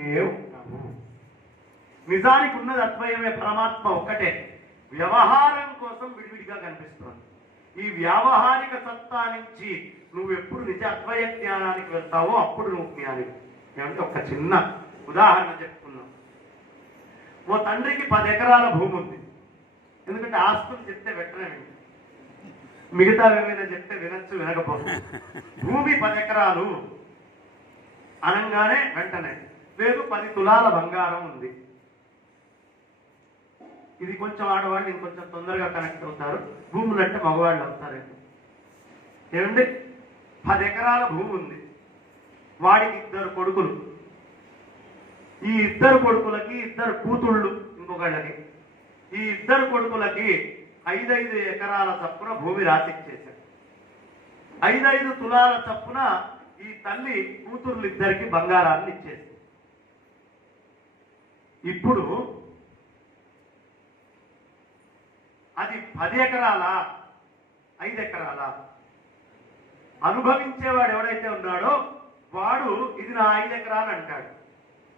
ఉంటాము. నిజానికి ఉన్నది అద్వయమే, పరమాత్మ ఒక్కటే. వ్యవహారం కోసం విడివిడిగా కనిపిస్తుంది. ఈ వ్యావహారిక సత్తా నుంచి నువ్వు ఎప్పుడు నిజ అద్వయ జ్ఞానానికి వెళ్తావో అప్పుడు నువ్వు జ్ఞాని. ఏమంటే ఒక చిన్న ఉదాహరణ చెప్పుకున్నాం. ఓ తండ్రికి 10 ఎకరాల భూమి ఉంది. ఎందుకంటే ఆస్తులు చెప్తే వెంటనే వింటారు, మిగతా ఏమైనా చెప్తే వినొచ్చు, వినకపోవచ్చు. భూమి 10 ఎకరాలు అనగానే వెంటనే లేదు 10 తులాల బంగారం ఉంది. ఇది కొంచెం ఆడవాళ్ళు ఇంకొంచెం తొందరగా కనెక్ట్ అవుతారు. భూములు అంటే మగవాళ్ళు అవుతారండి. ఏమండి, 10 ఎకరాల భూమి ఉంది. వాడికి 2 కొడుకులు. ఈ 2 కొడుకులకి 2 కూతుళ్ళు, ఇంకొకళ్ళకి. ఈ 2 కొడుకులకి 5 ఎకరాల చప్పున భూమి రాసిచ్చేశారు. 5 తులాల చప్పున ఈ తల్లి కూతుర్లు 2కి బంగారాన్ని ఇచ్చేసింది. ఇప్పుడు అది 10 ఎకరాల 5 ఎకరాల అనుభవించేవాడు ఎవడైతే ఉన్నాడో వాడు ఇది నా 5 ఎకరాలు అంటాడు.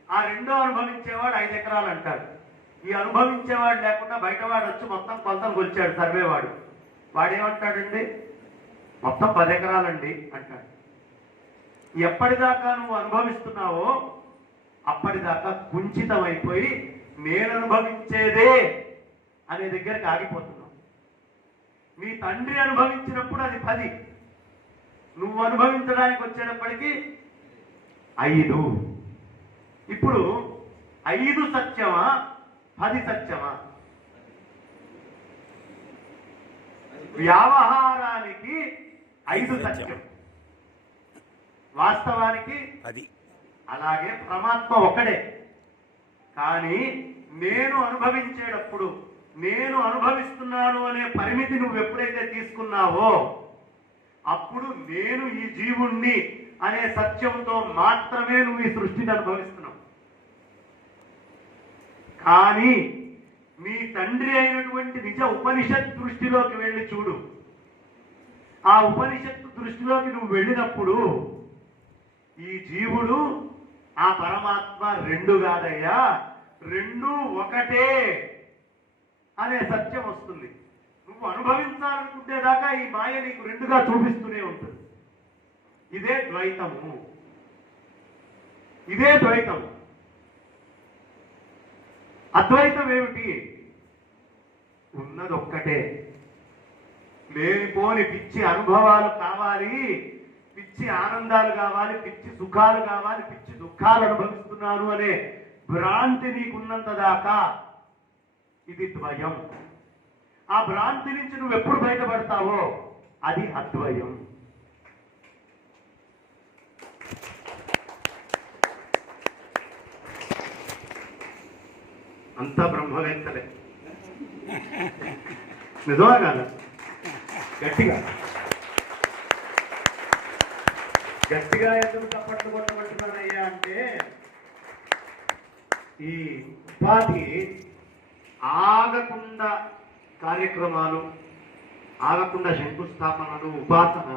ఆ రెండో అనుభవించేవాడు 5 ఎకరాలు అంటాడు. ఈ అనుభవించేవాడు లేకుండా బయటవాడు వచ్చి మొత్తం కొలతలు కొలిచాడు, సర్వేవాడు. వాడేమంటాడండి, మొత్తం 10 ఎకరాలండి అంటాడు. ఎప్పటిదాకా నువ్వు అనుభవిస్తున్నావో అప్పటిదాకా కుంచితమైపోయి నేను అనుభవించేదే అనే దగ్గరికి ఆగిపోతున్నావు. మీ తండ్రి అనుభవించినప్పుడు అది 10, నువ్వు అనుభవించడానికి వచ్చేటప్పటికి 5. ఇప్పుడు 5 సత్యమా 10 సత్యమా? వ్యవహారానికి 5 సత్యం, వాస్తవానికి 10. అలాగే పరమాత్మ ఒకడే. కానీ నేను అనుభవించేటప్పుడు నేను అనుభవిస్తున్నాను అనే పరిమితి నువ్వు ఎప్పుడైతే తీసుకున్నావో అప్పుడు నేను ఈ జీవుణ్ణి అనే సత్యంతో మాత్రమే నువ్వు ఈ సృష్టిని అనుభవిస్తున్నావు. కానీ మీ తండ్రి అయినటువంటి నిజ ఉపనిషత్ దృష్టిలోకి వెళ్ళి చూడు. ఆ ఉపనిషత్తు దృష్టిలోకి నువ్వు వెళ్ళినప్పుడు ఈ జీవుడు ఆ పరమాత్మ 2 కాదయ్యా, 2 ఒకటే అనే సత్యం వస్తుంది. నువ్వు అనుభవించాలనుకునేదాకా ఈ మాయ నీకు 2గా చూపిస్తూనే ఉంటుంది. ఇదే ద్వైతము, ఇదే ద్వైతము. అద్వైతం ఏమిటి? ఉన్నది ఒక్కటే. లేనిపోని పిచ్చి అనుభవాలు కావాలి, పిచ్చి ఆనందాలు కావాలి, పిచ్చి సుఖాలు కావాలి, పిచ్చి దుఃఖాలు అనుభవిస్తున్నాను అనే భ్రాంతి నీకున్నంత దాకా ఇది ద్వయం. ఆ భ్రాంతి నుంచి నువ్వు ఎప్పుడు బయటపడతావో అది అద్వయం. అంతా బ్రహ్మవేత్తలే. నిజమా కాదు? గట్టిగా గట్టిగా ఎందుకు చప్పట్లు కొట్టమంటున్నానయ్యా అంటే ఈ ఉపాధి ఆగకుండా కార్యక్రమాలు, ఆగకుండా శంకుస్థాపనలు, ఉపాసన,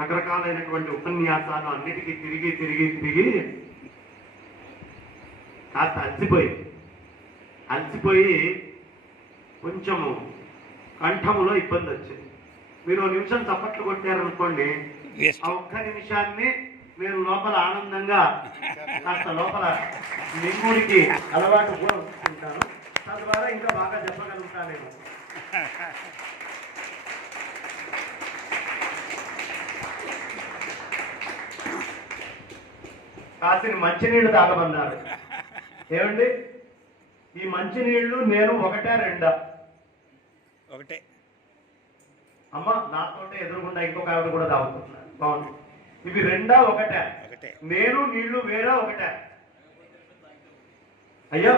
రకరకాలైనటువంటి ఉపన్యాసాలు అన్నిటికీ తిరిగి తిరిగి తిరిగి కాస్త అలసిపోయి కొంచెము కంఠములో ఇబ్బంది వచ్చింది. మీరు 1 నిమిషం చప్పట్లు కొట్టారనుకోండి, ఆ 1 నిమిషాన్ని నేను లోపల ఆనందంగా కాస్త లోపల నింగుడికి అలవాటు కూడా ఉంచుకుంటాను. తద్వారా ఇంకా బాగా చెప్పగలుగుతానేమో. కాసిన మంచినీళ్ళు తాగమన్నారు. ఏమండి, ఈ మంచినీళ్ళు నేను 1, 2? ఒకటే. అమ్మ నాతోటే ఎదురుగుండా ఇంకొక ఆవిడ కూడా తాగుతున్నారు. బాగుంది. ఇవి 2, 1? నేను నీళ్లు వేరా 1? అయ్యా,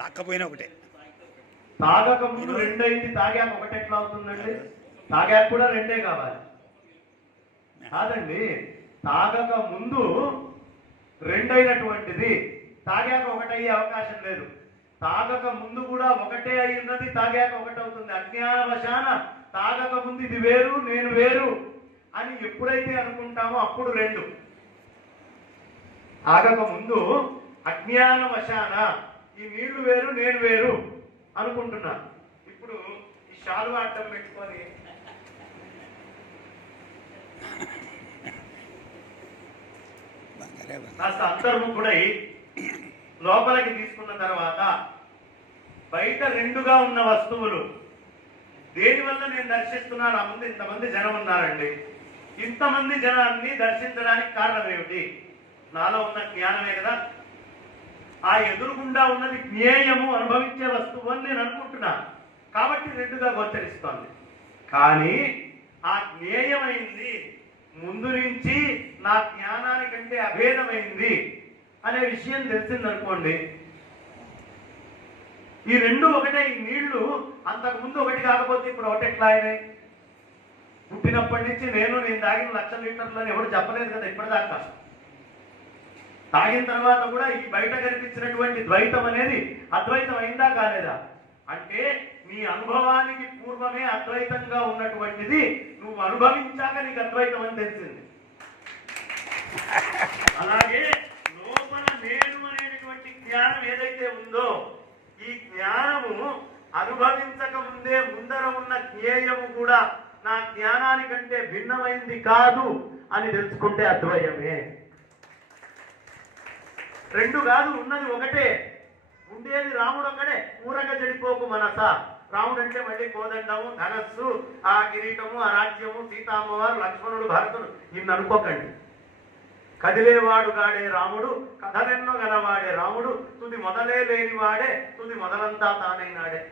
తాకపోయినా ఒకటే. తాగక ముందు 2 అయింది, తాగాక 1 ఎట్లా అవుతుందండి? తాగాక కూడా 2 కావాలి కాదండి. తాగక ముందు 2 అయినటువంటిది తాగాక 1 అయ్యే అవకాశం లేదు. తాగక ముందు కూడా 1 అయి ఉన్నది, తాగాక 1 అవుతుంది. అజ్ఞానవశాన తాగక ముందు ఇది వేరు నేను వేరు అని ఎప్పుడైతే అనుకుంటామో అప్పుడు 2. తాగక ముందు అజ్ఞాన వశాన ఈ నీళ్లు వేరు నేను వేరు అనుకుంటున్నా. ఇప్పుడు ఈ శాలువా అడ్డం పెట్టుకొని కాస్త అంతర్ముఖుడై లోపలికి తీసుకున్న తర్వాత బయట రెండుగా ఉన్న వస్తువులు దేనివల్ల నేను దర్శిస్తున్నాను? నా ముందు ఇంతమంది జనం ఉన్నారండి. ఇంతమంది జనాన్ని దర్శించడానికి కారణం ఏమిటి? నాలో ఉన్న జ్ఞానమే కదా. ఆ ఎదురుగుండా ఉన్నది జ్ఞేయము, అనుభవించే వస్తువు అని నేను అనుకుంటున్నా. కాబట్టి రెండుగా గోచరిస్తోంది. కానీ ఆ జ్ఞేయమైంది ముందు నుంచి నా జ్ఞానానికంటే అభేదమైంది అనే విషయం తెలిసిందనుకోండి, ఈ రెండు ఒకటే. ఈ నీళ్లు అంతకు ముందు ఒకటి కాకపోతే ఇప్పుడు ఒకటి ఎట్లా అయినాయి? పుట్టినప్పటి నుంచి నేను తాగిన 1,00,000 లీటర్లు అని ఎవరు చెప్పలేదు కదా ఇప్పటిదాకా. తాగిన తర్వాత కూడా ఈ బయట కనిపించినటువంటి ద్వైతం అనేది అద్వైతం అయిందా కాలేదా? అంటే నీ అనుభవానికి పూర్వమే అద్వైతంగా ఉన్నటువంటిది నువ్వు అనుభవించాక నీకు అద్వైతం అని తెలిసింది. అలాగే లోపల నేను అనేటువంటి జ్ఞానం ఏదైతే ఉందో, ఈ జ్ఞానము అనుభవించక ముందే ముందర ఉన్న జ్ఞేయము కూడా నా జ్ఞానానికంటే భిన్నమైంది కాదు అని తెలుసుకుంటే అద్వయమే. రెండు కాదు, ఉన్నది ఒకటే. ఉండేది రాముడు ఒక్కడే. ఊరక చెడిపోకు మనస. రాముడు అంటే మళ్ళీ కోదండము, ధనస్సు, ఆ కిరీటము, ఆ రాజ్యము, సీతామ్మవారు, లక్ష్మణుడు, భరతుడు ఇన్ని అనుకోకండి. కదిలేవాడు గాడే రాముడు, కథలెన్నో గలవాడే రాముడు, తుది మొదలే లేనివాడే, తుది మొదలంతా తానైనాడే.